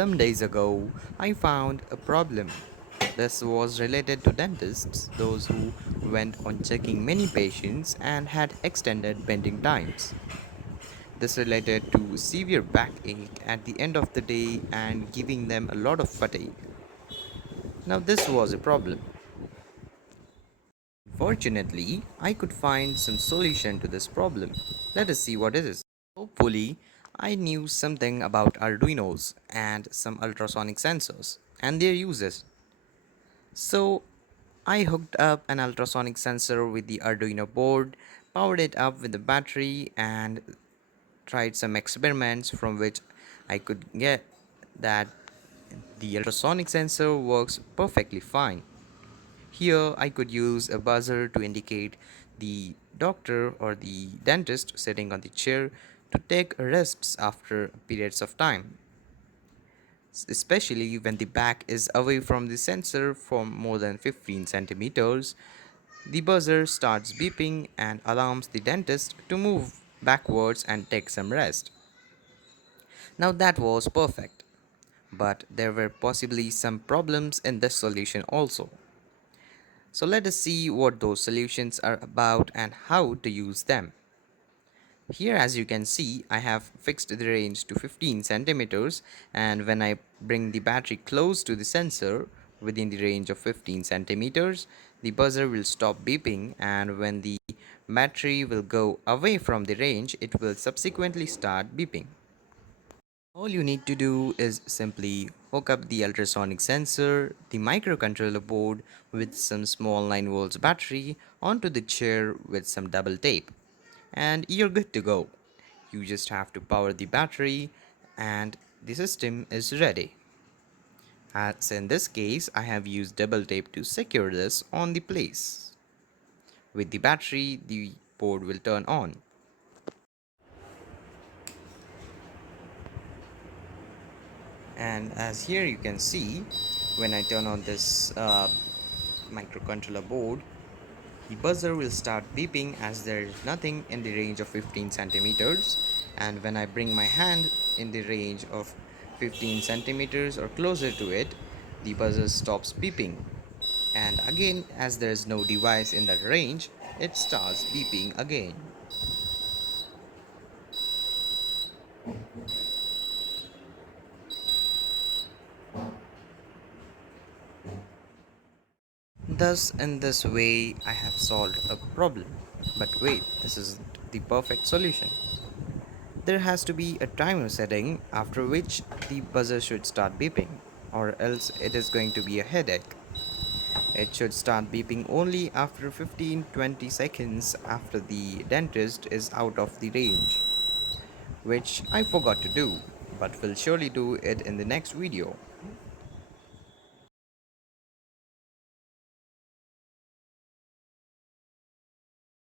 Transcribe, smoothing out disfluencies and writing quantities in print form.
Some days ago, I found a problem. This was related to dentists, those who went on checking many patients and had extended bending times. This related to severe backache at the end of the day and giving them a lot of fatigue. Now, this was a problem. Fortunately, I could find some solution to this problem. Let us see what it is. Hopefully, I knew something about Arduinos and some ultrasonic sensors and their uses. So, I hooked up an ultrasonic sensor with the Arduino board, powered it up with the battery, and tried some experiments from which I could get that the ultrasonic sensor works perfectly fine. Here, I could use a buzzer to indicate the doctor or the dentist sitting on the chair to take rests after periods of time, especially when the back is away from the sensor for more than 15 centimeters. The buzzer starts beeping and alarms the dentist to move backwards and take some rest. Now that was perfect, but there were possibly some problems in this solution also. So let us see what those solutions are about and how to use them. Here, as you can see, I have fixed the range to 15 centimeters, and when I bring the battery close to the sensor within the range of 15 centimeters, the buzzer will stop beeping, and when the battery will go away from the range, it will subsequently start beeping. All you need to do is simply hook up the ultrasonic sensor, the microcontroller board with some small 9 volts battery onto the chair with some double tape, and you're good to go. You just have to power the battery and the system is ready. As in this case, I have used double tape to secure this on the place. With the battery, the board will turn on. And as here you can see, when I turn on this microcontroller board, the buzzer will start beeping as there is nothing in the range of 15 centimeters, and when I bring my hand in the range of 15 centimeters or closer to it, the buzzer stops beeping, and again, as there is no device in that range, it starts beeping again. Thus, in this way, I have solved a problem. But wait, this isn't the perfect solution. There has to be a timer setting after which the buzzer should start beeping, or else it is going to be a headache. It should start beeping only after 15-20 seconds after the dentist is out of the range, which I forgot to do, but will surely do it in the next video.